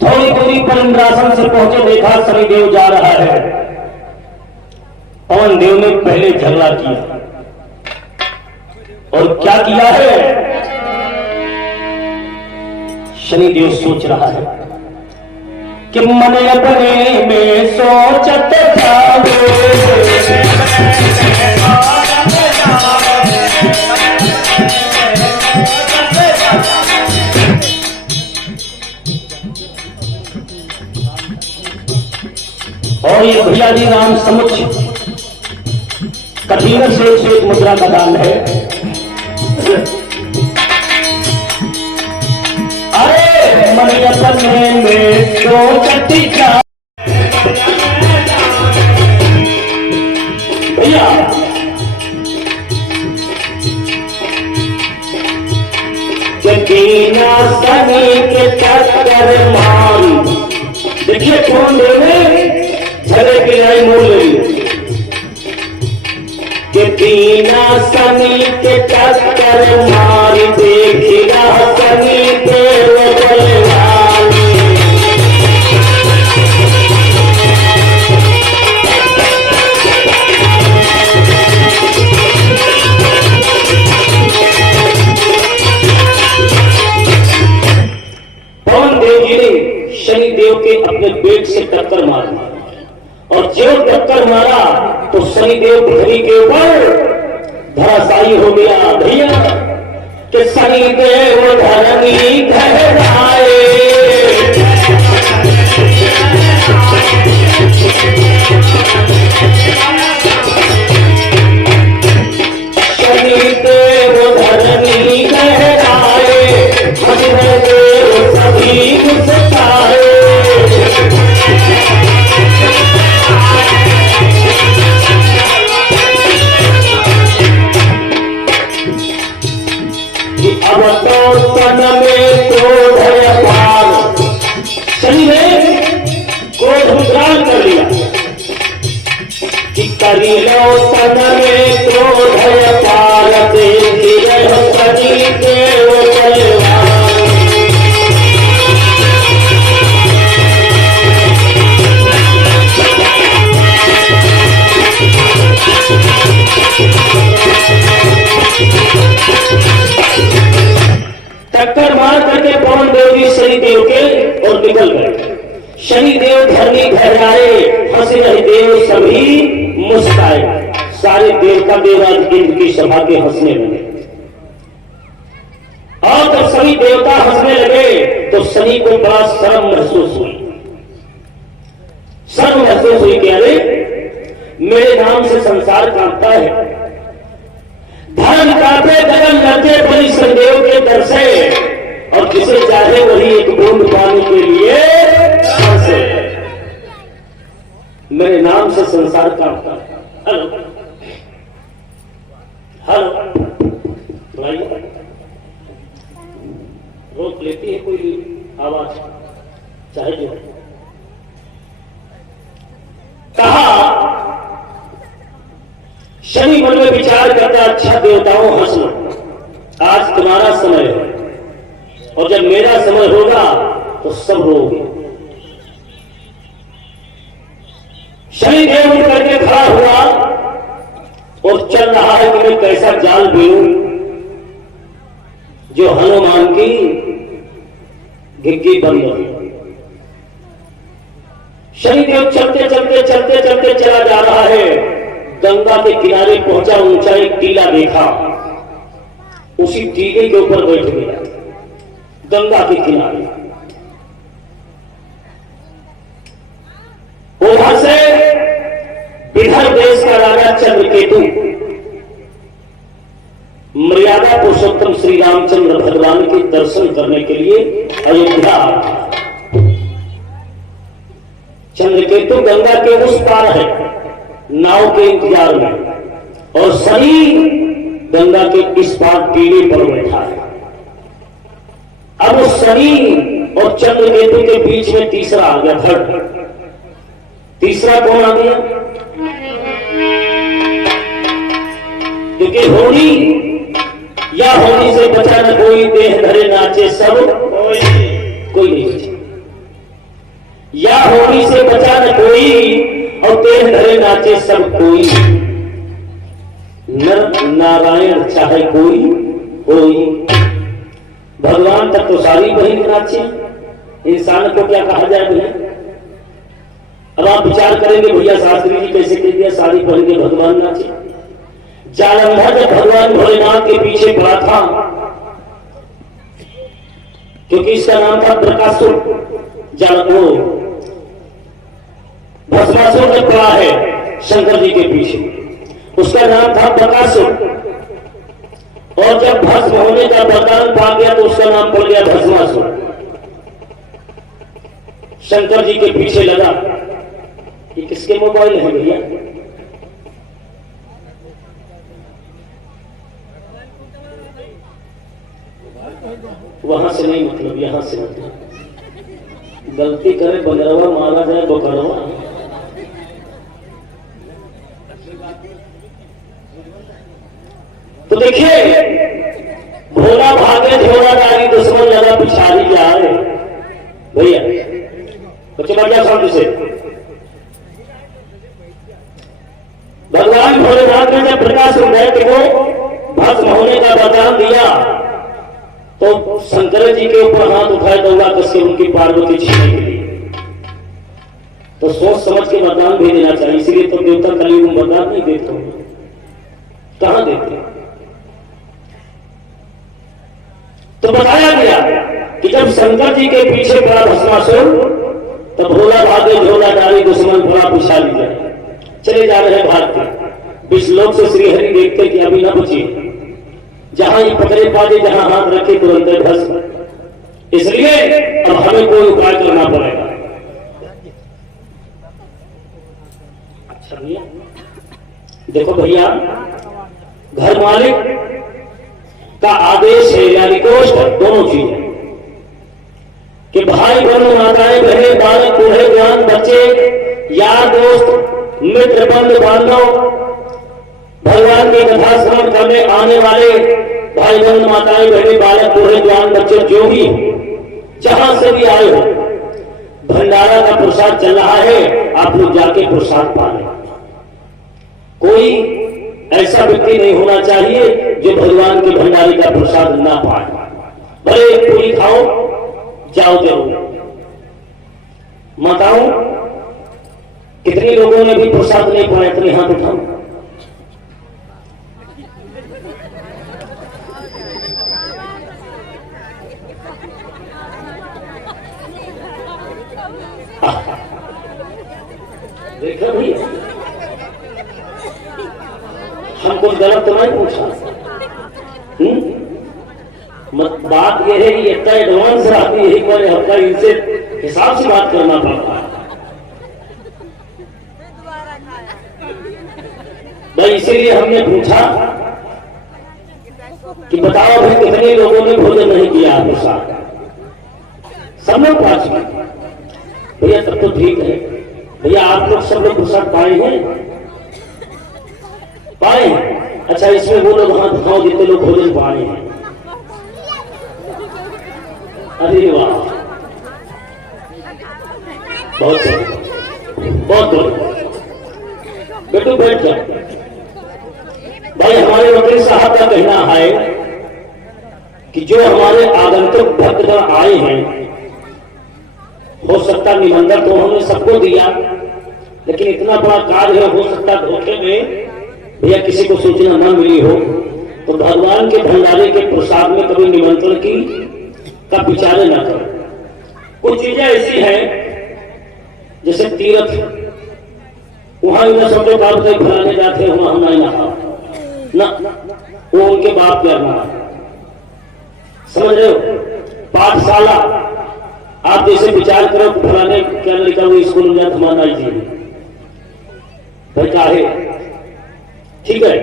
थोड़ी दूरी पर इंद्रासन से पहुंचे, देखा शनिदेव जा रहा है। पवन देव ने पहले झगड़ा किया और क्या किया है? शनिदेव सोच रहा है कि मन अपने में सोचत जावे, और ये भैया जी राम समुच कठिन से 101 मुद्रा का दान है। अरे मन अपने में सोचती जा भैया, बिना सनी के चक्कर मारी। देखिए कौन देवे झगड़े की लड़ाई मोड़ ली कि बिना सनी के चक्कर मारी, देखिएगा सनी के बलवानी। पवन देव जी ने शनिदेव के अपने पेट से टक्कर मारी, और जो टक्कर मारा तो शनिदेव पृथ्वी के ऊपर धराशायी हो गया। भैया कि शनिदेव धरनी धराए, शनिदेव धरनी धराए, हरिदेव सभी मुस्काए। अब तो तन में क्रोध है अपार, शनि ने क्रोध मुद्रान कर लिया कि करी लो तन में क्रोध है अपार, देखी रहो शनि देव बलवान। टक्कर मार करके पवन देव जी शनिदेव के और निकल गए। शनिदेव धरनी धराए, हंसी रही देव सभी मुस्काए। सारे देवता देवान इंद्र की सभा के हंसने लगे, और जब सभी देवता हंसने लगे तो शनि को बड़ा शर्म महसूस हुई। शर्म महसूस हुई कि अरे मेरे नाम से संसार कांपता है, धर्म कांपे गगन लगे बलि शनिदेव के दर से, और जिसे चाहे वही एक बूंद पाने के लिए हंसे। मेरे नाम से संसार कांपता है। हेलो हेलो भाई, रोक लेती है कोई आवाज चाहे जो। कहा शनि मन में विचार करता, अच्छा देवताओं हंस लो, आज तुम्हारा समय है, और जब मेरा समय होगा तो सब रोगे। शनि देव उठ करके खड़ा हुआ और चल रहा है कि मैं कैसा जाल बीऊं जो हनुमान की घिग्गी बंद हो। शनिदेव चलते चलते चलते चलते चला जा रहा है। गंगा के किनारे पहुंचा, ऊंचा एक टीला देखा, उसी टीले के ऊपर बैठ गया गंगा के किनारे। उधर से बिहार देश का राजा चंद्रकेतु मर्यादा पुरुषोत्तम श्री रामचंद्र भगवान के दर्शन करने के लिए अयोध्या आया। चंद्रकेतु गंगा के उस पार है नाव के इंतजार में, और शनि गंगा के इस पार टीले पर बैठा है। अब उस शनि और चंद्रकेतु के बीच में तीसरा आ गया, थर्ड। तीसरा कौन आ गया? क्योंकि होनी या होनी से बचा न कोई, देह धरे नाचे सब कोई नहीं बचा। या होली से बचा न कोई, और तेरे धरे नाचे सब कोई। नर नारायण चाहे कोई कोई, भगवान तक तो सारी बहन नाचे, इंसान को क्या कहा जाए भैया। अब आप विचार करेंगे भैया शास्त्री जी कैसे कह दिया साड़ी पहन के भगवान नाचे। जालंधर जब भगवान भोलेनाथ के पीछे पड़ा था, क्योंकि इसका नाम था प्रकाशुर, भस्मासुर जब पड़ा है शंकर जी के पीछे, उसका नाम था प्रकाशुर। और जब भस्म होने का वरदान पा गया तो उसका नाम पड़ गया भस्मासुर। शंकर जी के पीछे लगा। ये किसके मोबाइल है भैया? वहां से नहीं, मतलब यहां से मतलब। गलती करे बंदरवा मारा जाए बकरवा। तो देखिए, भोला भागे झोला डाली, दुश्मन लगा पिछाड़ी जाए। भैया बच्चे बढ़ गया शब्द से। भगवान भोलेनाथ ने जब प्रकाश हो गए कि वो भस्म होने का वरदान दिया, तो शंकर जी के ऊपर हाथ उठाए दौड़ा कस के उनकी पार्वती छीनने के लिए। तो सोच समझ के वरदान भी देना चाहिए, इसीलिए तो देवता कलयुग में वरदान नहीं देते, कहां देते। तो बताया गया कि जब शंकर जी के पीछे पड़ा भस्मासुर, तब भोला भागे झोला डाली, दुश्मन भोला पिछाड़ी जाए। चले जा रहे भाग के विश्वलोक से श्रीहरि देखते कि अभी न बची, जहां ये पकड़े पाजे, जहां हाथ रखे तुरंत भस्म। इसलिए अब हमें कोई उपाय करना पड़ेगा। अच्छा भैया देखो भैया, घर मालिक का आदेश है या रिक्वेस्ट है, दोनों चीजें कि भाई बहन माताएं बहने बालक बूढ़े जवान बच्चे यार दोस्त मित्र बंधु बांधव, भगवान की कथा श्रवण करने आने वाले भाई बहन माताएं बहने बालक बूढ़े जवान बच्चे जो भी जहां से भी आए हो, भंडारा का प्रसाद चल रहा है, आप लोग जाके प्रसाद पा लें। कोई ऐसा व्यक्ति नहीं होना चाहिए जो भगवान के भंडारे का प्रसाद ना पाए। भले पूरी खाओ जाओ जरूर। माताओं कितने लोगों ने भी प्रसाद नहीं पाया? इतने हाथ उठाओ। देखो भैया, हम कुछ गलत तो नहीं पूछा। बात यह है कि इतना एडवांस आती है, एक बार हफ्ता इनसे हिसाब से बात करना पड़ता है भाई। इसीलिए हमने पूछा कि बताओ भाई कितने लोगों ने भोजन नहीं किया प्रसाद? सब लोग पास भैया, तब तो ठीक है भैया। आप लोग सब लोग प्रसाद पाए हैं? पाए हैं। अच्छा, इसमें वो लोग हाथ उठाओ जितने लोग भोजन पाए हैं। अरे वाह, बहुत बहुत बहुत। बेटू बैठ जाओ भाई। हमारे वकील साहब का कहना है कि जो हमारे आगंतुक भक्तगण आए हैं, हो सकता निमंत्रण तो हमने सबको दिया, लेकिन इतना बड़ा कार्य है, हो सकता धोखे में भैया किसी को सूचना न मिली हो, तो भगवान के भंडारे के प्रसाद में कभी निमंत्रण की का विचार न करें। कुछ चीजें ऐसी हैं जैसे तीर्थ, वहां न समझो बाप कहीं फलाने जाते हैं, हम नहीं नहा ना, वो उनके बाप के अरमान। समझ रहे हो? पाठशाला आप जैसे विचार करो फलाने क्या लड़का वो स्कूल में जाता माना जी भाई काहे, ठीक है।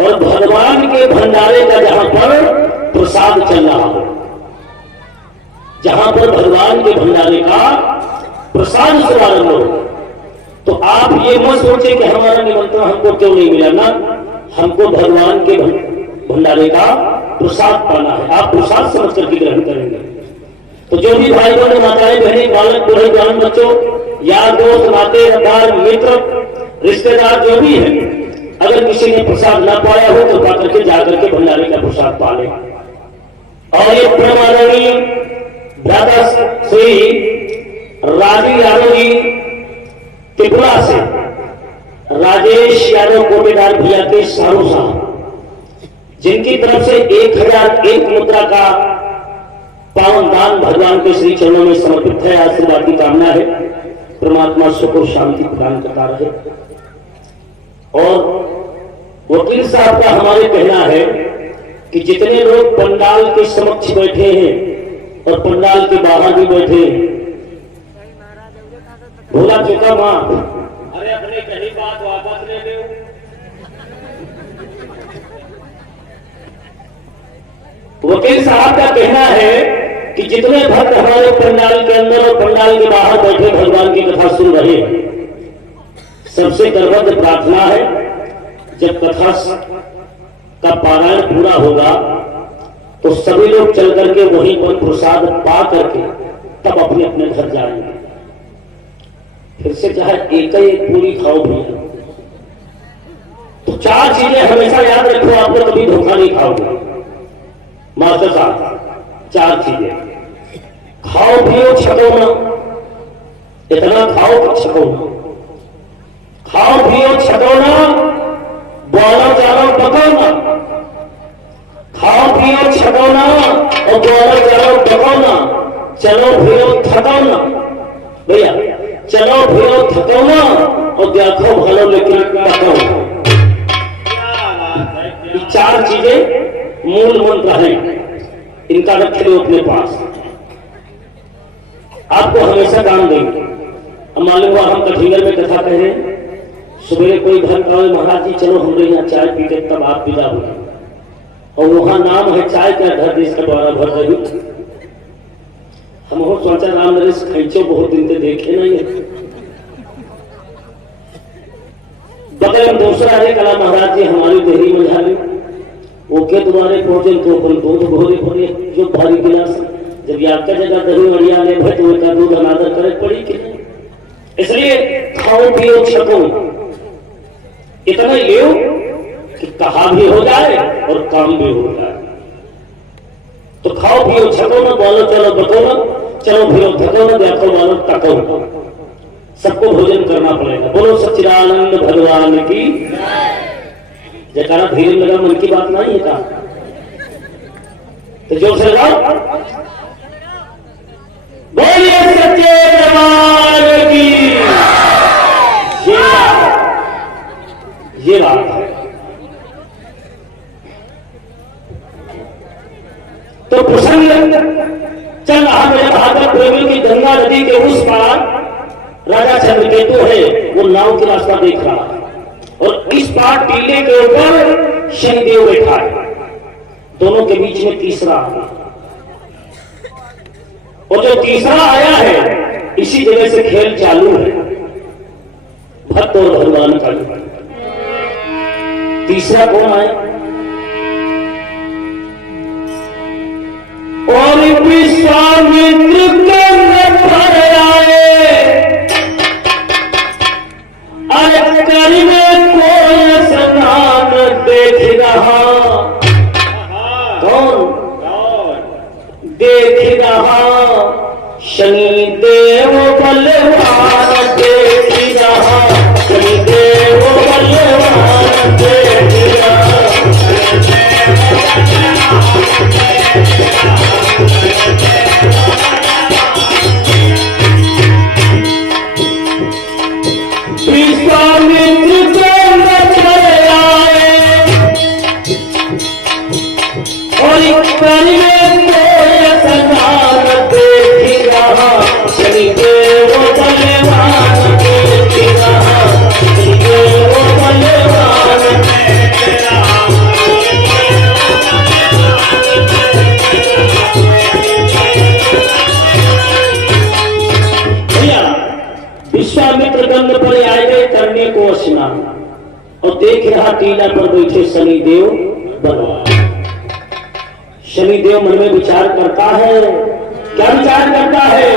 और भगवान के भंडारे का जहां पर प्रसाद चल रहा हो, जहां पर भगवान के भंडारे का प्रसाद शुभारंभ हो, तो आप ये मत सोचे कि हमारा निमंत्रण हमको क्यों नहीं मिला ना, हमको भगवान के भंडारे का प्रसाद पाना है। आप प्रसाद समझ करके ग्रहण करेंगे। तो जो भी भाई बहन, माताएं बहनें, बालक बूढ़े जवान बच्चों, यार दोस्त, नाते रिश्तेदार, मित्र, रिश्तेदार जो भी है, अगर किसी ने प्रसाद ना पाया हो तो पा करके जाकर के भंडारे का प्रसाद पा ले। और ये परमाननीय भ्राता श्री राजीव यादव जी त्रिपुरा से, राजेश यादव कोटेदार भैया के सारू साहब, जिनकी तरफ से 1001 मुद्रा का पावन दान भगवान के श्री चरणों में समर्पित है। आशीर्वाद की कामना है, परमात्मा सुख और शांति प्रदान करता रहे। और वकील साहब का हमारे कहना है कि जितने लोग पंडाल के समक्ष बैठे हैं और पंडाल के बाहर भी बैठे हैं, भोला चुका मां, अरे अपने कही बात वापस ले लो। वकील साहब का कहना है कि जितने भक्त हमारे पंडाल के अंदर और पंडाल के बाहर बैठे भगवान की कथा सुन रहे हैं, सबसे करबद्ध प्रार्थना है, जब कथा का पारायण पूरा होगा तो सभी लोग चल करके वहीं पर प्रसाद पा करके तब अपने अपने घर जाएंगे। फिर से चाहे एक ही पूरी खाओ भी, तो 4 चीजें हमेशा याद रखो, आप लोग कभी धोखा नहीं खाओगे। मास्टर साहब, 4 चीजें, खाओ पियो छको ना, इतना खाओ कि छको ना, खाओ पियो छको ना, बोलो चालो पको ना, खाओ पियो छको ना और बोलो चालो पको ना, चलो फिरो थको ना, भैया चलो फिरो थको ना और देखो भलो लेकिन पको। 4 चीजें मूल मंत्र हैं, इनका रख लो अपने पास, आपको हमेशा काम देंगे। अब मालूम हुआ हम कठिंगर में कथा कह रहे हैं, सुबह कोई घर का महाराज जी चलो हमरे यहाँ चाय पीते, तब आप विदा हो, और वहां नाम है चाय का घर, देश का द्वारा भर रही। हम हो सोचा राम नरेश खैचो बहुत दिन से देखे नहीं है। बगल में दूसरा है कला महाराज जी हमारी देहरी में झाली, ओके तुम्हारे पहुंचे तो अपन दूध भोरे भोरे जो भारी गिलास, जब आपका जगह दही बढ़िया ले भाई तो उनका दूध अनादर करे पड़ी कि नहीं। इसलिए खाओ पियो छको, इतना ले कि कहा भी हो जाए और काम भी हो जाए। तो खाओ पियो छको ना, बोलो चलो बको ना, चलो फिरो थको ना, देखो बोलो तको, सबको भोजन करना पड़ेगा। बोलो सच्चिदानंद भगवान की जयकारा। धीरे लगा, मन की बात नहीं है का, तो जोर से लगाओ, बोलिए सच्चे दरबार की। ये बात है। तो प्रसंग चल रहा मेरे भागवत प्रेमियों की, गंगा नदी के उस पार राजा चंद्रकेतु है, वो नाव की रास्ता देख रहा है, और इस पार टीले के ऊपर शनिदेव बैठा है, दोनों के बीच में तीसरा आया, और जो तीसरा आया है इसी जगह से खेल चालू है, भक्त और भगवान का। तीसरा कौन आया? और विश्वामित्र पर आए, अरे करी में कोई स्नान देख रहा, कौन देख रहा? शनिदेव बलवान देख रहा, शनिदेव बलवान देख रहा। विश्वामित्र आए और देख रहा, शनिदेव बलवान देख रहा, शनिदेव बलवान देख रहा। विश्वामित्र गंग पर आए गए करने को स्नान, और देख रहा टीला पर बैठे शनिदेव भगवान। शनिदेव मन में विचार करता है, क्या विचार करता है?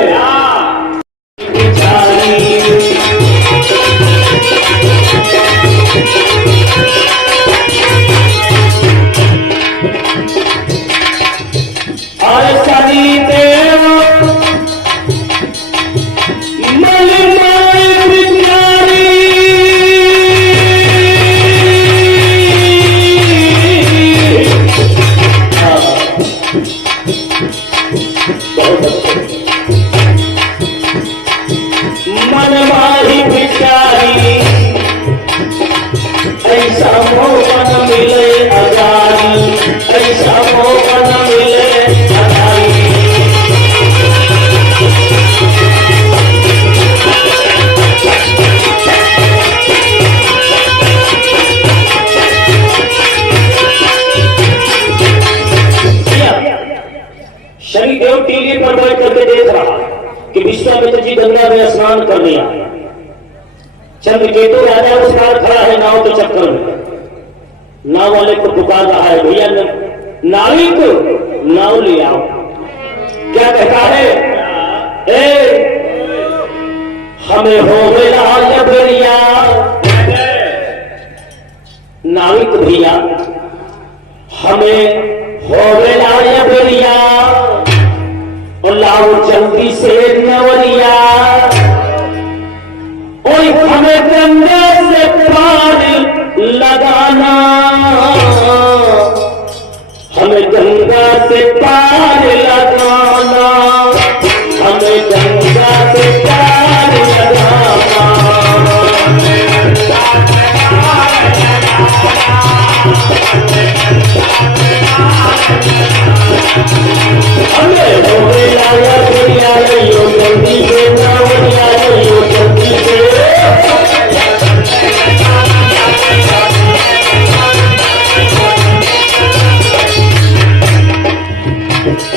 शनिदेव टीले पर बैठ करके देख रहा कि विश्वामित्र जी गंगा में स्नान करने आए। चंद्रकेतु राजा उस पार खड़ा है नाव के चक्कर में, नाव वाले को पुकार रहा है, भैया नाविक नाव ले आओ। क्या कहता है? हमें हो गया भैया, नाविक भैया हमें हो गया भैया, और लाओ जल्दी से नवरिया, और हमें गंगा से पार लगाना, हमें गंगा से पार लगाना, हमें गंगा से पार लगाना। हमें हो गया भैया, जल्दी से नवरिया, जल्दी से।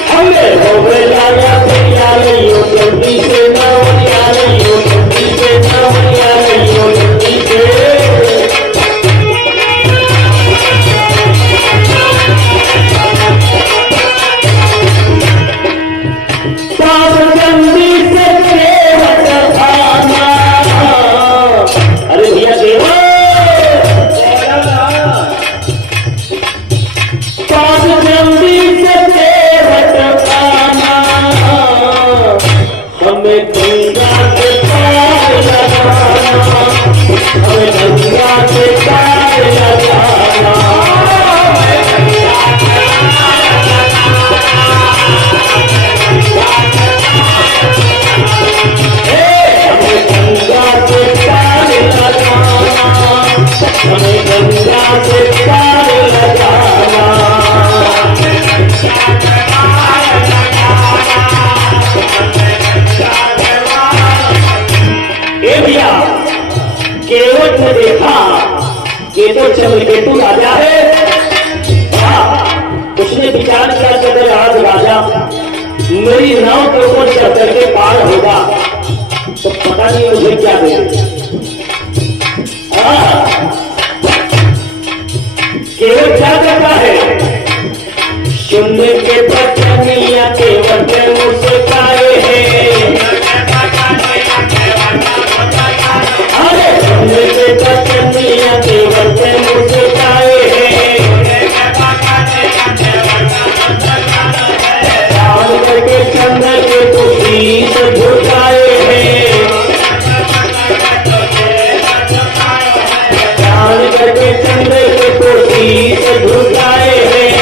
हमें हो गया भैया, जल्दी से नवरिया, जल्दी से नवरिया, जल्दी से। अरे भैया देवा, जल्दी से हमें गंगा से पार लगाना, हमें गंगा से पार लगाना। हमें गंगा से पार लगाना, हमें गंगा से पार लगाना। भैया केवट ने देखा ये तो चंद्रकेतु राजा है। उसने विचार किया कि अगर आज राजा मेरी नाव के ऊपर चढ़ करके पार होगा तो पता नहीं मुझे क्या देगा। केवट क्या करता है? सुनने के बचनिया केवट ने मुझसे कहे हैं, सुनने के बचनिया केवट ने मुझसे कहे हैं, जान करके चंद्र के तो शीश झुकाए हैं, जान करके चंद्र के तो शीश झुकाए हैं।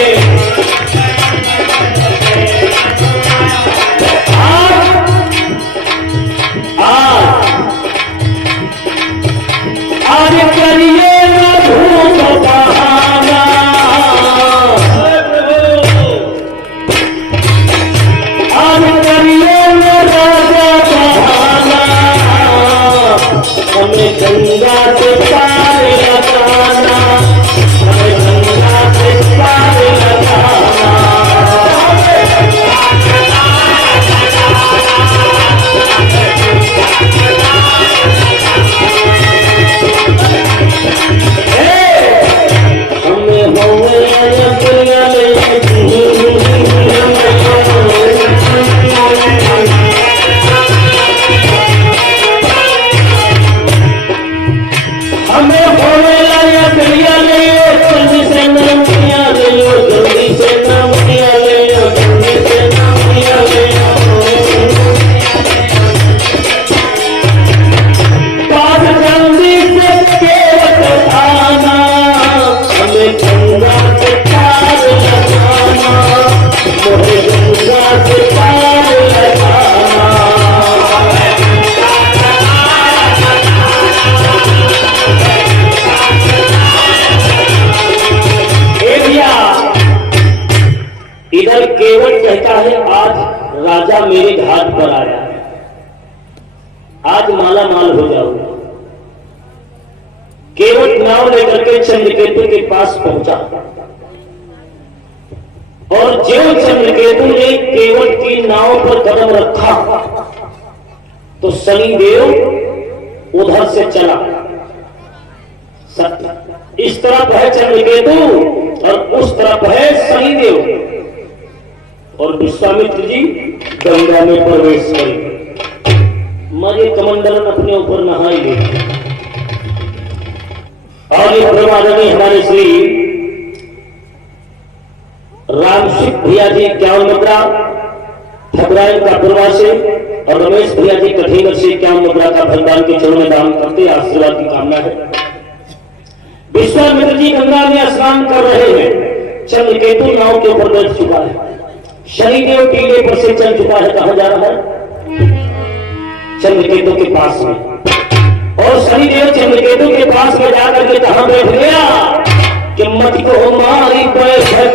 आज करिए न धूप बहाना, आज करिए न राजा बहाना, हमें गंगा से पार लगाना, हमें गंगा से पार लगाना। हमें हो गया आज माला माल हो जाओगे। केवट नाव लेकर के चंद्रकेतु के पास पहुंचा और जो चंद्रकेतु ने केवट की नाव पर कदम रखा तो शनिदेव उधर से चला। इस तरफ है चंद्रकेतु और उस तरफ है शनिदेव, और विश्वामित्र जी गंगा में प्रवेश करेंगे। मरे कमंडलन अपने ऊपर नहाएंगे। और ये परमादरणीय हमारे श्री रामसिक भैया जी 51 मुद्रा ठकुराइन का पूर्वा से और रमेश भैया जी कठिनगर से 51 मुद्रा का भगवान के चरणों में दान करते आशीर्वाद की कामना है। विश्वामित्र जी गंगा में स्नान कर रहे हैं। चंद्रकेतु नाव के ऊपर बैठ चुका है। शनिदेव टीले पर से चल चुका है। कहां जा रहा है? चंद्रकेतु के पास में। और शनिदेव चंद्रकेतु के पास में जाकर के कहां बैठ गया कि मत को मारी बैठक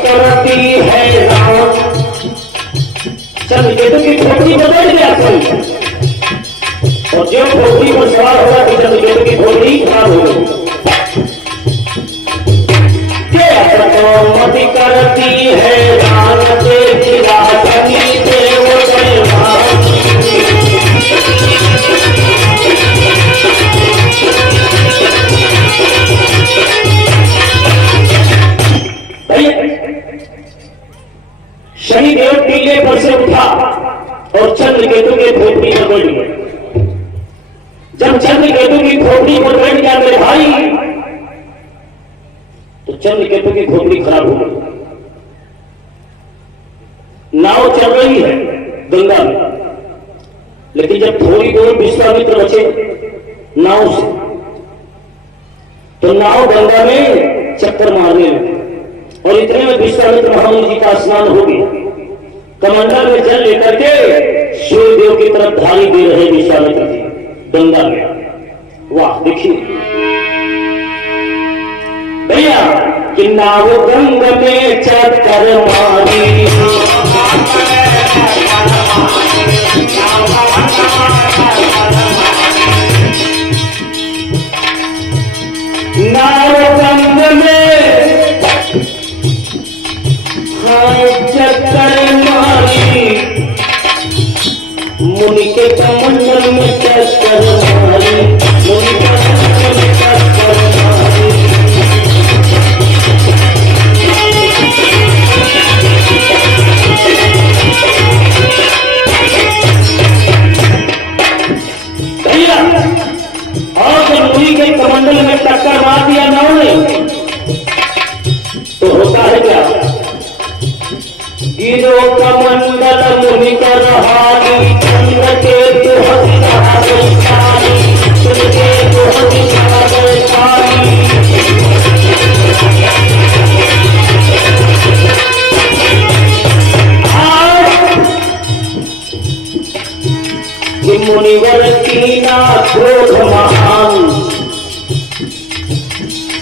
करती है राम। चंद्रकेतु की खोपड़ी बदल गया और जो खोपड़ी पर सवार होगा तो चंद्रकेतु की खोपड़ी खराब हो गई। मति करती है राम देखी राजनी देव शनिदेव टीले पर से उठा और चंद्रकेतु के खोपड़ी पर बैठ गए। जब चंद्रकेतु की खोपड़ी पर बैठ गया मेरे भाई तो चंद्रकेतु की खोपड़ी खराब हो गई। नाव चल रही है गंगा में, लेकिन जब थोड़ी दूर विश्वामित्र बचे नाव से तो नाव गंगा में चक्कर मारने लगे और इतने में विश्वामित्र महामुनि जी का स्नान हो गया। कमंडल में जल लेकर के सूर्यदेव की तरफ धारी दे रहे विश्वामित्र जी गंगा में। वाह देखिए भैया कि नाव गंग में चक्कर मारी नाव गंग में चक्कर मारी मुनि के कमंडल में चक्कर मारी मुनि के कमंडल में चक्कर मारी। भैया और जब मुनि के कमंडल में टक्कर मार दिया नाव ने तो होता है क्या? गिरो कमंडल मुनि कर हारी चंद्रकेतु हरि चंद्रकेतु हरि मुनिवर कीना क्रोध महान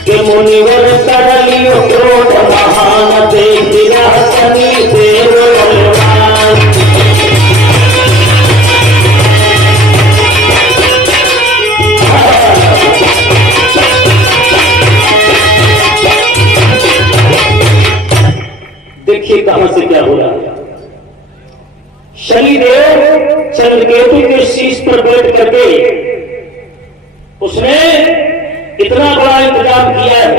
के मुनिवर करलियो क्रोध महान देख शनि देव बलवान। देखिए कहां से क्या हो रहा है। शनिदेव चंद्रकेतु के शीश पर बैठ करके उसने इतना बड़ा इंतजाम किया है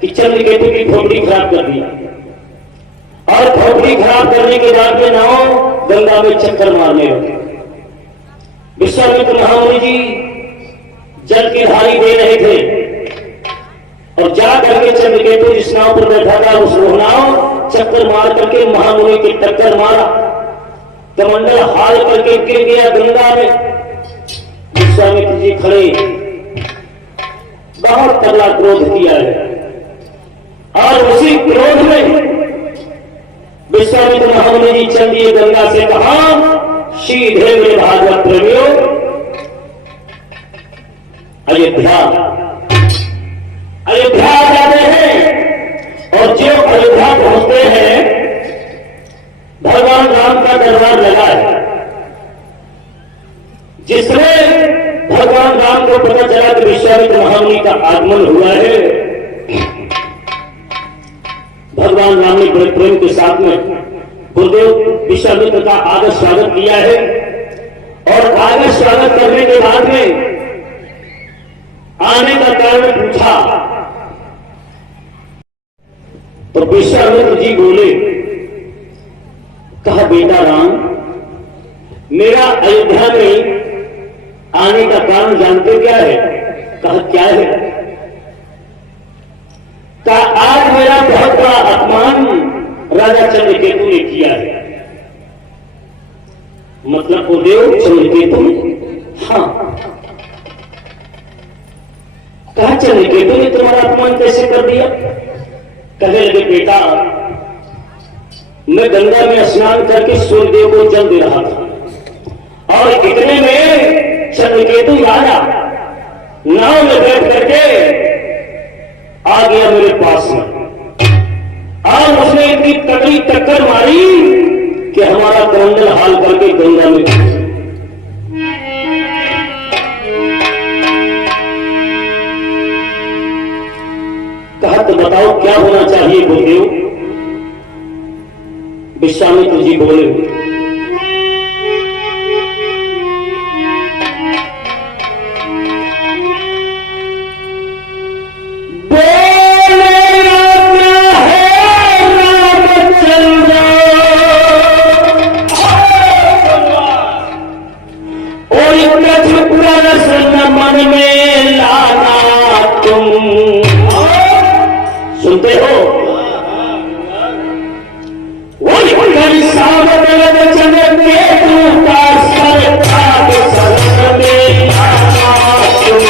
कि चंद्रकेतु की खोपड़ी खराब कर दिया और खोपड़ी खराब करने के बाद में नाव गंगा में चक्कर मारने लगे। विश्वामित्र महामुनि जी जल की धारी दे रहे थे और जा करके चंद्रकेतु जिस नाव पर बैठा था उस नाव चक्कर मार करके महामुनि की टक्कर मारा, कमंडल हाल करके गिर गया गंगा में। विश्वामित्र जी खड़े, बहुत तगड़ा क्रोध किया है, और उसी क्रोध में विश्वामित्र महामुनि जी चल दिए गंगा से कहा, सीधे मेरे भागवत प्रेमियों अयोध्या आ जाते हैं। और जो अयोध्या पहुंचते हैं भगवान राम का दरबार लगा है। जिसमें भगवान राम को पता चला कि विश्वामित्र महामुनि का आगमन हुआ है, भगवान राम ने बड़े प्रेम के साथ में गुरुदेव विश्वामित्र का आदर स्वागत किया है। और आदर स्वागत करने के बाद में आने का कारण पूछा तो विश्वामित्र जी बोले, कहा बेटा राम, मेरा अयोध्या में आने का कारण जानते क्या है? कहा क्या है? कहा आज मेरा बहुत बड़ा अपमान राजा चंद्रकेतु ने किया है। मतलब गुरुदेव चंद्रकेतु? हाँ। कहा चंद्रकेतु ने तुम्हारा अपमान कैसे कर दिया? कहने लगे बेटा, मैं गंगा में स्नान करके सूर्यदेव को जल दे रहा था और इतने में चंद्रकेतु आया, नाव में बैठ करके आ गया मेरे पास में, और उसने इतनी तगड़ी टक्कर मारी कि हमारा कमंडल हाल करके गंगा में कहा तो बताओ क्या होना चाहिए गुरुदेव? विश्वामित्र जी बोले, मन में लाना तुम सुनते हो? वही सावध चंद्रकेतु का सरकार शरण में लाना तुम।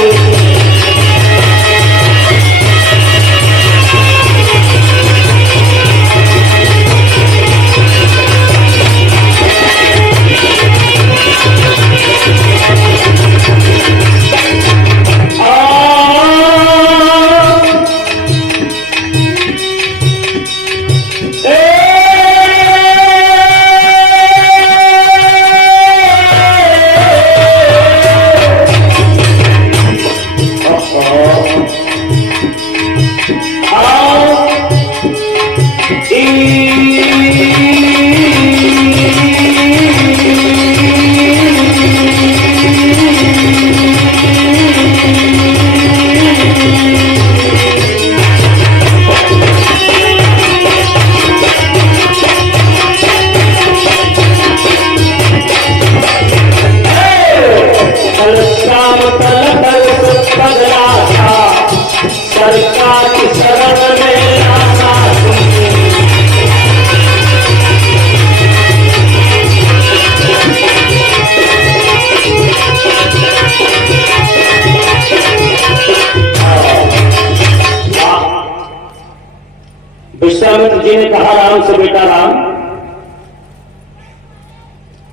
विश्वामित्र जी ने कहा राम से, बेटा राम,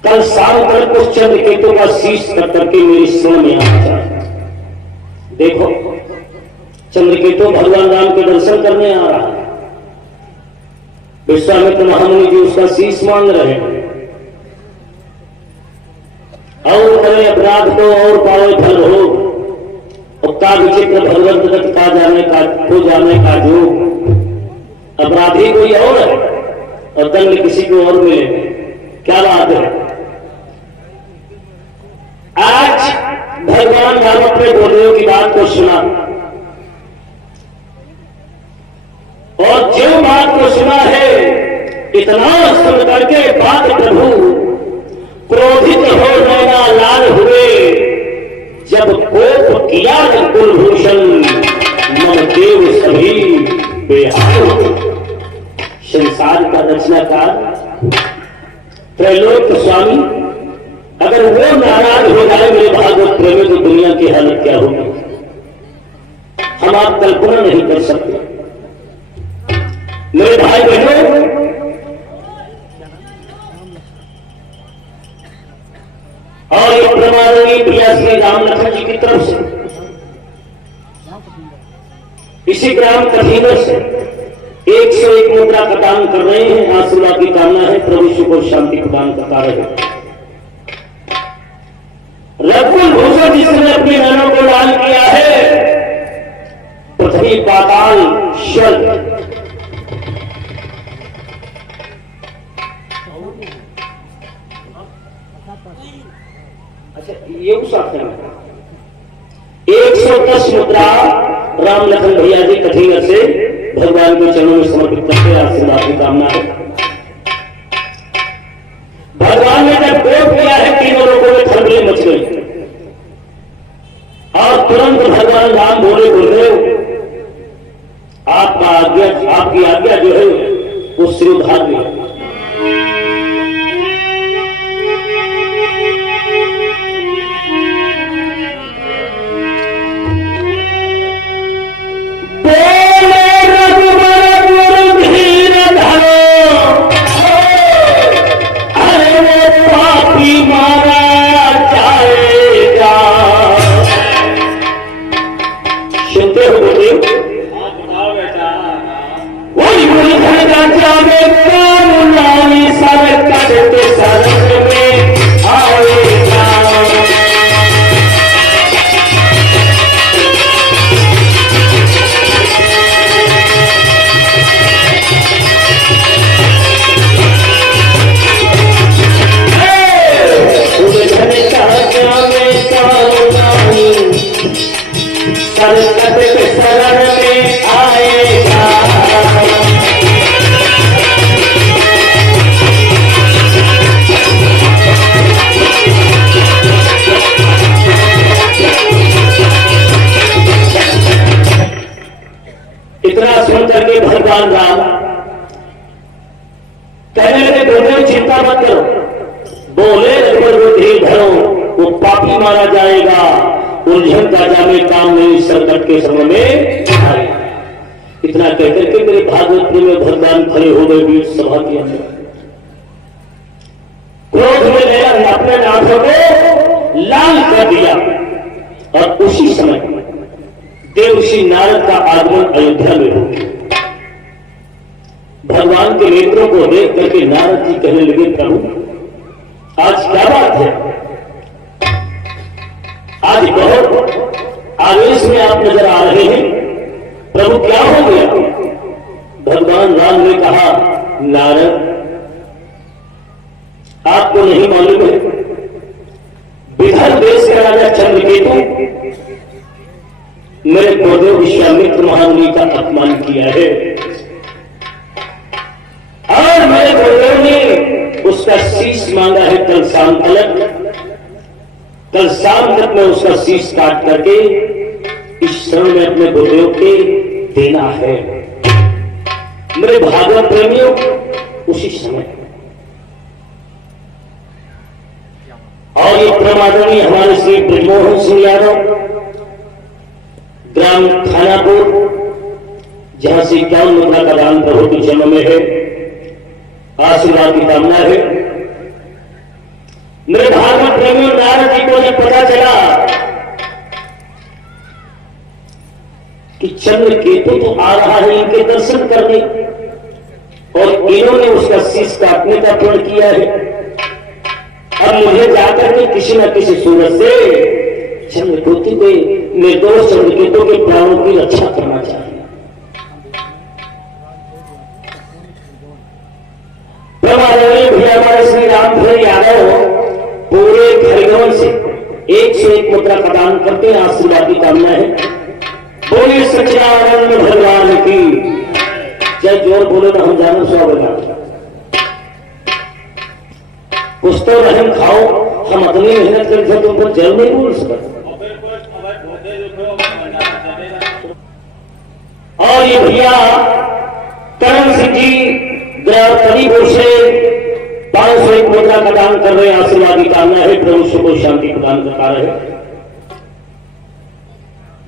कल शाम तक उस चंद्रकेतु का शीश कट करके मेरी शरण में आ जाए। देखो चंद्रकेतु भगवान राम के दर्शन करने आ रहा है, विश्वामित्र महामुनि जी उसका शीश मांग रहे हैं। और करे अपराध को और पावे फल हो, और का विचित्र भगवंत दत्त का जाने का खो जाने का जो अपराधी कोई और है और दंड किसी को और मिले, क्या बात है? आज भगवान राम अपने गुरुदेव की बात को सुना, और जो बात को सुना है इतना सुन करके बात प्रभु क्रोधित हो नैना लाल हुए। जब कोप किया कुलभूषण मन देव बेहाल हो गए। संसार का रचनाकार त्रैलोक स्वामी अगर वो नाराज हो जाए मेरे भागवत प्रेमी तो दुनिया की हालत क्या होगी हम आप कल्पना नहीं कर सकते। मेरे भाई बहनों, और ये प्रमाणीय भैया श्री राम लखन जी की तरफ से इसी ग्राम कठिनों से 101 मुद्रा का दान कर रहे हैं। आशीर्वाद की कामना है, प्रभु सुख और शांति प्रदान करता रहे। रघुल भूषण जिसने अपने नैनों को दान किया है, पृथ्वी पाताल स्वर्ग अच्छा ये उस 110 मुद्रा राम लखन भैया जी कठिनर से भगवान के चरणों में समर्पित करके आशीर्वाद की कामना है। भगवान ने जब कोप किया है तीनों लोगों में खलबली मच गई और तुरंत भगवान राम बोले बोले आपकी आज्ञा जो है वो सिरोधार दी। इतना सुन करके भगवान राम कहने लगे बोले चिंता मत करो, बोले रघुवर धीर धरो, वो पापी मारा जाएगा, उलझन का में काम नहीं संकट के समय में आएगा। इतना कहकर के मेरे भागवत में भगवान खड़े हो गए बीच सभा के अंदर। क्रोध में मेरा अपने नाथों को लाल कर दिया और उसी समय देवऋषि नारद का आगमन अयोध्या में हो गया। भगवान के नेत्रों को देख करके नारद जी कहने लगे प्रभु आज क्या बात है, आज बहुत आवेश में आप नजर आ रहे हैं, प्रभु क्या हो गया। भगवान राम ने कहा नारद आपको नहीं मालूम है विदर्भ देश का राजा चंद्रकेतु मेरे गुरुदेव विश्वामित्र महामुनि का अपमान किया है और मेरे गुरुदेव ने उसका शीश मांगा है कल शाम तक। कल शाम तक में उसका शीश काट करके इस समय में अपने गुरुदेव के देना है। मेरे भागवत प्रेमियों उसी समय और ये प्रमादरणीय हमारे श्री ब्रजमोहन सिंह यादव ग्राम खानापुर जहां से 51 मुद्रा का दान प्रभु के जन्म में है, आशीर्वाद की कामना है। मेरे भागवत प्रेमियों नारद जी को जब पता चला कि चंद्रकेतु तो आ रहा है इनके दर्शन करने और इन्होंने उसका शीश काटने का प्रण किया है, अब मुझे जाकर के किसी न किसी सूरत से चंद्रकेतु के निर्दोष चंद्रकेतु के प्राणों की रक्षा करना चाहिए। हमारे श्री रामधर यादव पूरे खरगोन से 101 मुद्रा प्रदान करते हैं, आशीर्वाद की कामना है। बोले सच्चिदानंद भगवान की जय। जोर बोले ना हम जानो स्वागत। कुछ तो रहम खाओ, हम अपनी मेहनत करते तुम पर जल नहीं बोल सकते। और ये भैया करण सिंह जी करीब से 501 मुद्रा का दान कर रहे हैं। आशीर्वाद की कामना है, प्रभु को शांति प्रदान करता रहे।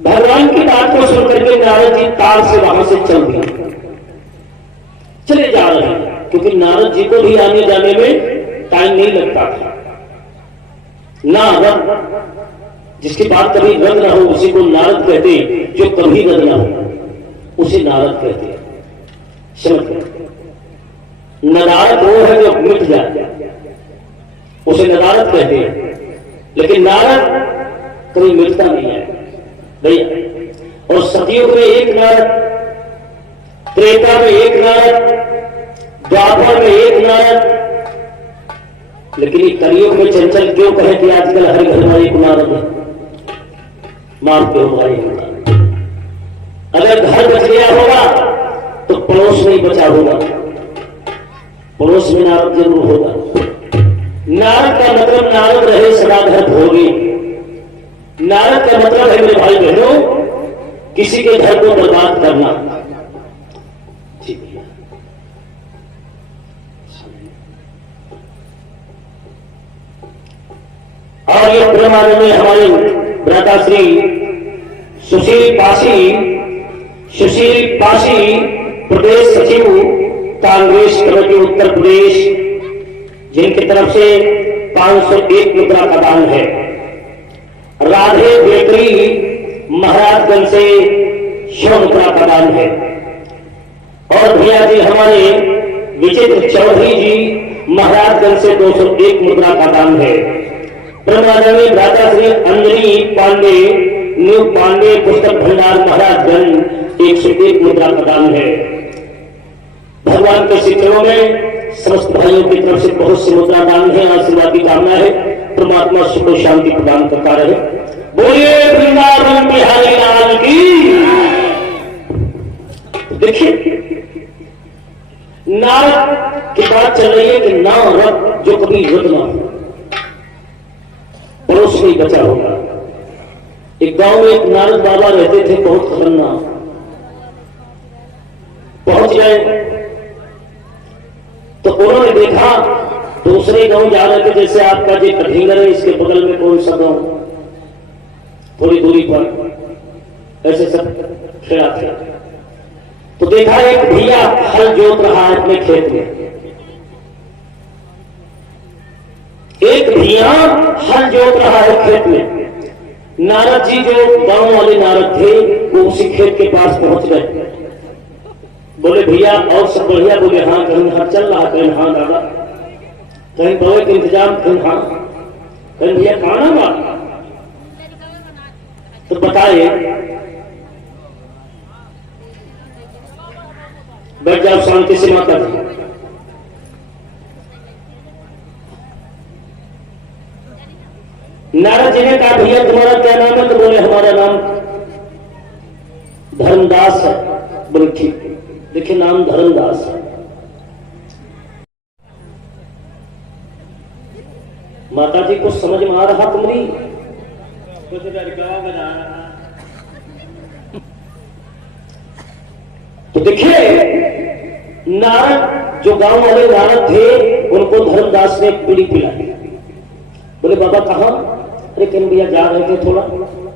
भगवान की बात को सुनकर के नारद जी तार से वहां से चले जा रहे हैं, क्योंकि नारद जी को भी आने जाने में टाइम नहीं लगता था। नारद, जिसकी बात कभी रद्द ना हो उसी को नारद कहते, जो कभी रद्द ना हो उसे नारद कहते हैं। समझ, नदारद वो है जो मिट जाए, उसे नदारद कहते हैं। लेकिन नारद कभी मिटता नहीं है भैया। और सतयुग में एक नारद, त्रेता में एक नारद, द्वापर में एक नारद, लेकिन ये कलयुग में चंचल क्यों कहे कि आजकल हर घर में एक नारद है? माफ क्यों भाई? अगर घर बच गया होगा तो पड़ोस नहीं बचा होगा, पड़ोस में नारद जरूर होगा। नारद का मतलब नारद रहे सदा घर भोगी। नारद का मतलब है मेरे भाई बहनों, किसी के घर को बर्बाद करना। ठीक है, और ये ब्रह्मांड में हमारे भ्राता श्री सुशील पासी प्रदेश सचिव कांग्रेस कमेटी उत्तर प्रदेश, जिनकी तरफ से 501 मुद्रा का दान है। राधे बेकरी महाराजगंज से 100 मुद्रा का दान है। और भैया जी हमारे विचित्र चौधरी जी महाराजगंज से 201 मुद्रा का दान है। ब्रह्मांड भ्राता श्री अंजनी पांडे न्यू पांडे पुस्तक भंडार महाराजगंज 101 मुद्रा का दान है। भगवान के शिक्षणों में समस्त भाइयों की तरफ से बहुत से मुद्रा दान है। आशीर्वाद की कामना है, परमात्मा सुख और शांति प्रदान करता रहे। बोलिए वृंदावन बिहारी लाल की। देखिए, नारद की बात चल रही है कि नारद जो कभी रद्द ना हो, पड़ोस नहीं बचा होगा। एक गांव में एक नारद बाबा रहते थे, बहुत खतरनाक। पहुंच गए तो उन्होंने देखा दूसरे गांव जा रहे थे, जैसे आपका जो कठिंगर है इसके बगल में कौन सा गांव, थोड़ी दूरी पर ऐसे सब खड़ा थे। तो देखा एक भैया हल जोत रहा है अपने खेत में। एक भैया हल जोत रहा है खेत में। नारद जी जो गांव वाले नारद थे वो उसी खेत के पास पहुंच गए। बोले भैया और सब बढ़िया? बोले हाँ। कहीं हाँ चल रहा? कहीं हाँ दादा। कहीं दवाई का इंतजाम? कहीं हाँ। कहीं भैया खाना बात? तो बताए, बैठ जाओ शांति से माता जी। नारद जी ने कहा भैया तुम्हारा क्या नाम है? तो बोले हमारा नाम धर्मदास है। बोले ठीक, देखिए नाम धर्मदास है। माता जी को समझ में आ रहा तुम्हारी? तो देखिए, नारद जो गांव वाले नारद थे उनको धर्मदास ने बीड़ी पिलाई। बोले बाबा कहाँ? अरे कहीं भैया जा रहे थे थोड़ा।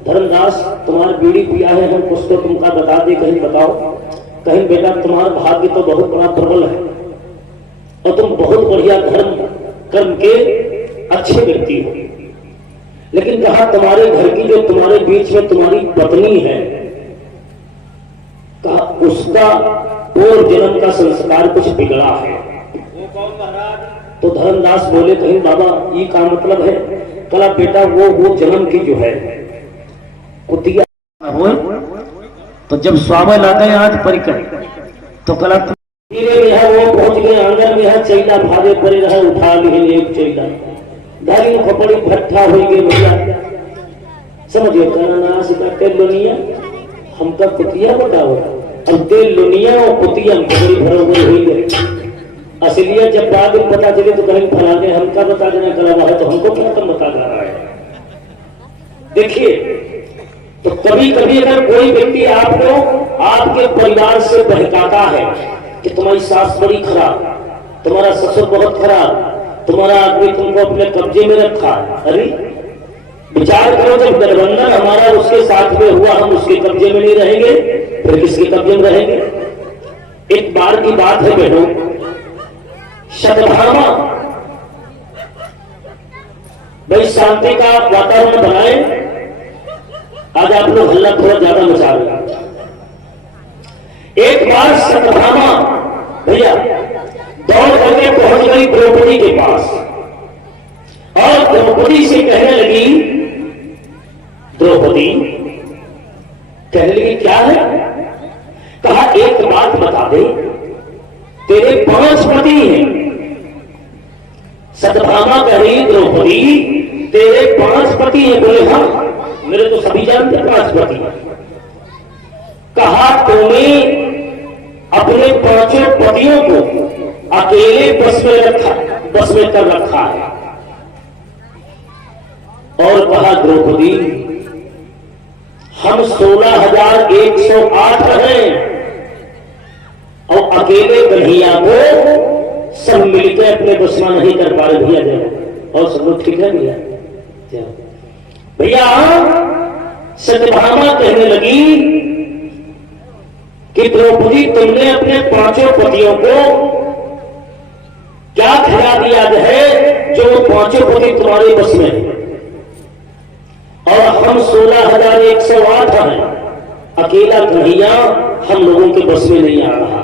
धर्मदास तुम्हारा बीड़ी पिया है, हम कुछ तो तुमका बता दे, कहीं बताओ। कहीं बेटा तुम्हारा भाग्य तो बहुत बड़ा प्रबल है और तुम बहुत बढ़िया धर्म कर्म के अच्छे व्यक्ति हो, लेकिन कहा तुम्हारे घर की जो तुम्हारे बीच में तुम्हारी पत्नी है, कहा उसका पूर्व जन्म का संस्कार कुछ बिगड़ा है। वो कौन महाराज? तो धर्मदास बोले कहीं बाबा ये का मतलब है? कला बेटा वो जन्म की जो है कुतिया हो, तो जब स्वामी ला गए आज परिकर, तो कला धीरे में है वो पहुंच गए आंगन में है, चैला भागे पड़े रहे, उठा लिए एक चैला धारी खपड़ी भट्ठा हो गए भैया। समझिए कहना सीता तेल लोनिया हमका कुतिया बताओ। अब तेल लोनिया और कुतिया खपड़ी भर हुई गए। असलियत जब बाद में पता चले तो कहीं फलाने हमका बता देना कला है, तो हमको क्या कम बता जा रहा है? देखिए, तो कभी कभी अगर कोई व्यक्ति आपको आपके परिवार से बहकाता है कि तुम्हारी सास बड़ी खराब, तुम्हारा ससुर बहुत खराब, तुम्हारा आदमी तुमको अपने कब्जे में रखा है। अरे विचार करो, जब गठबंधन हमारा उसके साथ में हुआ, हम उसके कब्जे में नहीं रहेंगे, फिर किसके कब्जे में रहेंगे? एक बार की बात है बहनों, सतभामा भाई शांति का वातावरण बनाए। आज आप लोग हल्ला थोड़ा ज्यादा मचा रहे हैं। एक बार सतभामा भैया दौड़ करके पहुंच गई द्रौपदी के पास और द्रौपदी से कहने लगी, द्रौपदी कहने लगी क्या है? कहा एक बात बता दे, तेरे 5 पति हैं। सतभामा कह रही द्रौपदी तेरे 5 पति हैं। बोले हाँ, मेरे तो सभी जानते 5 पति हैं। कहा तुम्हें अपने 5 पतियों को अकेले बस में कर रखा है। और कहा द्रौपदी हम 16,108 हैं और अकेले कन्हैया को सब मिलकर अपने बस में नहीं कर पा रहे। भैया देखो, और सब लोग ठीक है भैया? भैया सत्यभामा कहने लगी कि द्रौपदी तुमने अपने 5 पतियों को क्या खिला दिया है जो 5 पति तुम्हारे बस में है, और हम 16,108 हैं, अकेला कन्हैया हम लोगों के बस में नहीं आ रहा।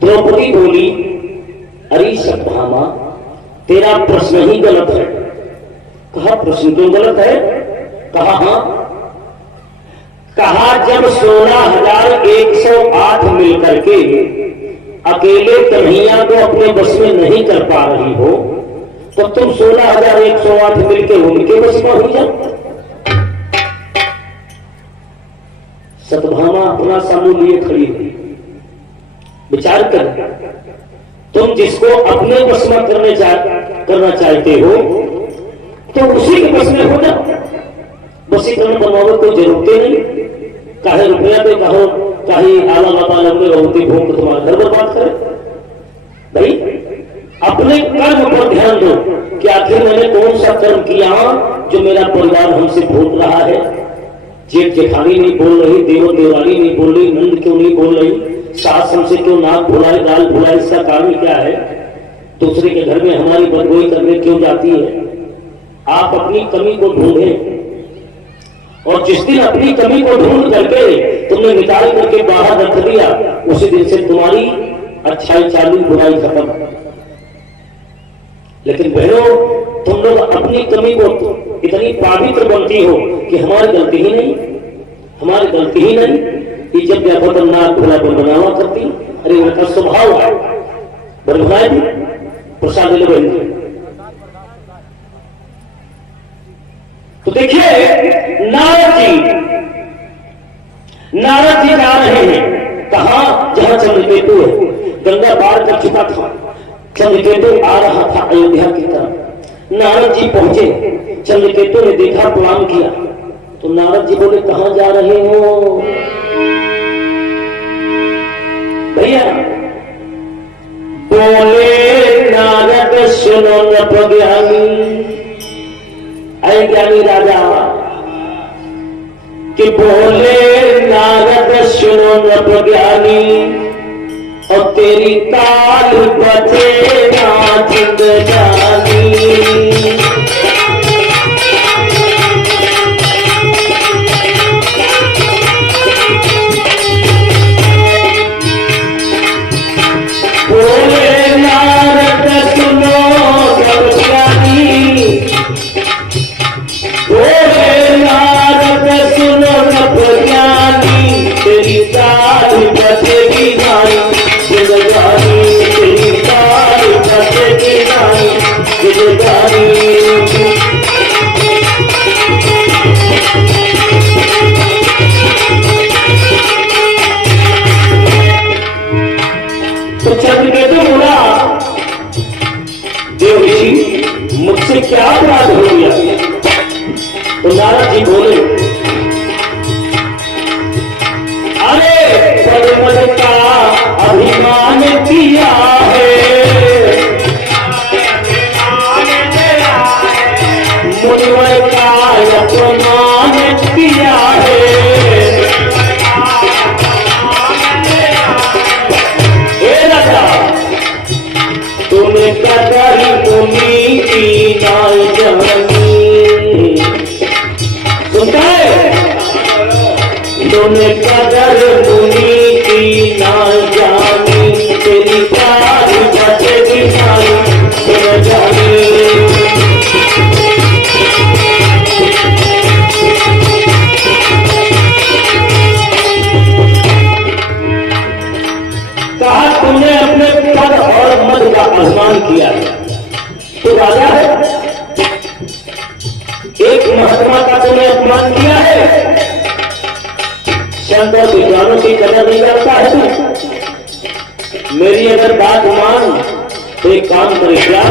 द्रौपदी बोली अरे सत्यभामा तेरा प्रश्न ही गलत है। कहा प्रश्न क्यों गलत है? कहा हाँ। कहा जब 16,108 मिलकर के अकेले कन्हैया को अपने बस में नहीं कर पा रही हो, तो तुम 16,108 मिलकर उनके बस में हो जाओ। सतभामा अपना सामू लिए खड़ी हुई। विचार कर, तुम जिसको अपने बस में करना चाहते हो तो उसी के बस में हो जाओ। बसीकरण बनवाने कोई जरूरत नहीं। काहे रुपया पे कहो, काहे आला बाबा लंबे रहते भूख तुम्हारा घर बर्बाद करे। भाई अपने कर्म पर ध्यान दो कि आखिर मैंने कौन सा कर्म किया जो मेरा परिवार हमसे भूख रहा है। जेठ जेठानी नहीं बोल रही, देवर देवानी नहीं बोल रही, नंद क्यों नहीं बोल रही, सास हमसे क्यों नाक भुलाए दाल भुलाए, इसका कारण क्या है? दूसरे के घर में हमारी बदगोई करने क्यों जाती है? आप अपनी कमी को ढूंढें, और जिस दिन अपनी कमी को ढूंढ करके तुमने निकाल करके बाहर रख दिया, उसी दिन से तुम्हारी अच्छाई चालू, बुराई खत्म। लेकिन बहनों, तुम लोग अपनी कमी को इतनी पवित्र बनती हो कि हमारी गलती ही नहीं, हमारी गलती ही नहीं। कि जब देखो तो नाक भुला बनावा करती। अरे उनका स्वभाव है बरभाई प्रसाद ले बहन। तो देखिए नारद जी जा रहे हैं कहा, जहां चंद्रकेतु है, गंगा पार कर चुका था, चंद्रकेतु आ रहा था अयोध्या की तरफ। नारद जी पहुंचे, चंद्रकेतु ने देखा, प्रणाम किया। तो नारद जी बोले कहां जा रहे हो? भैया बोले नारद सुनो नृपज्ञानी, ऐ ज्ञानी राजा कि बोले नारद सुनो नृपज्ञानी, और तेरी ताल बचेगा जिंदगानी। तो चंद्रकेतु बोला देव ऋषि मुझसे क्या अपराध हो गया? तो नारद जी बोले अरे पद का अभी अभिमान किया है, मुनिवर का अपमान किया है। हे राजा तूने कदर मुनि की ना जानी, सुनता है? तूने कदर मुनि की ना जानी, तेरी प्यार बचेगी नहीं जानी। कहा तुमने अपने पद और मद का अपमान किया है, तो राजा है। एक महात्मा का तुमने अपमान किया है, शंकर विद्वानों की कदर नहीं करता है तू। मेरी अगर बात मान तो एक काम करे क्या,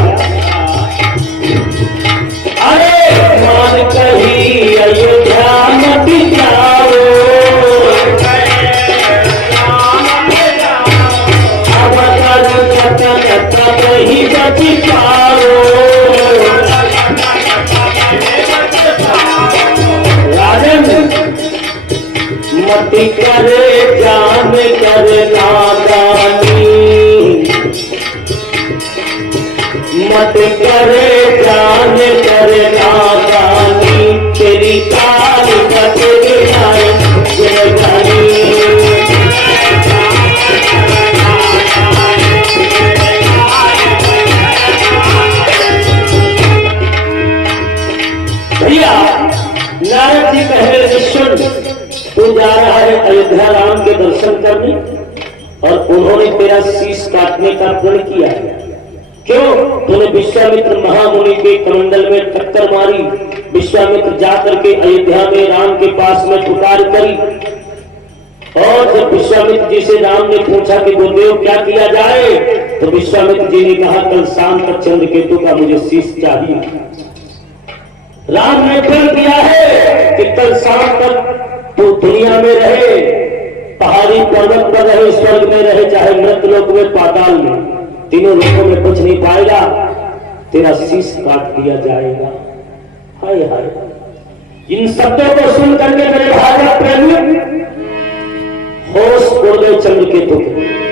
अरे मान कही अयोध्या मत जाओ, अब कहीं बच पाओ। मत करे जान कर नादानी, मत करे जान कर नादानी, तेरी काल बचेगी नहीं जानी। भैया नारद जी कहे ईश्वर तू जा रहा है अयोध्या राम के दर्शन करने, और उन्होंने तेरा शीश काटने का प्रण किया है। क्यों? तूने विश्वामित्र महामुनि के कमंडल में टक्कर मारी, विश्वामित्र जाकर के अयोध्या में राम के पास में पुकार करी, और जब विश्वामित्र जी से राम ने पूछा कि गुरुदेव क्या किया जाए, तो विश्वामित्र जी ने कहा कल शाम तक चंद्रकेतु का मुझे शीश चाहिए। राम ने प्रण किया है कि कल शाम तक तू दुनिया में रहे, पहाड़ी पर्वत पर रहे, स्वर्ग में रहे, चाहे मृतलोक में, पाताल में, तीनों लोगों में कुछ नहीं पाएगा, तेरा शीश काट दिया जाएगा। हाय हाय, इन शब्दों को सुन करके मेरे भाई प्रेमी होश उड़ गए चंद्रकेतु के।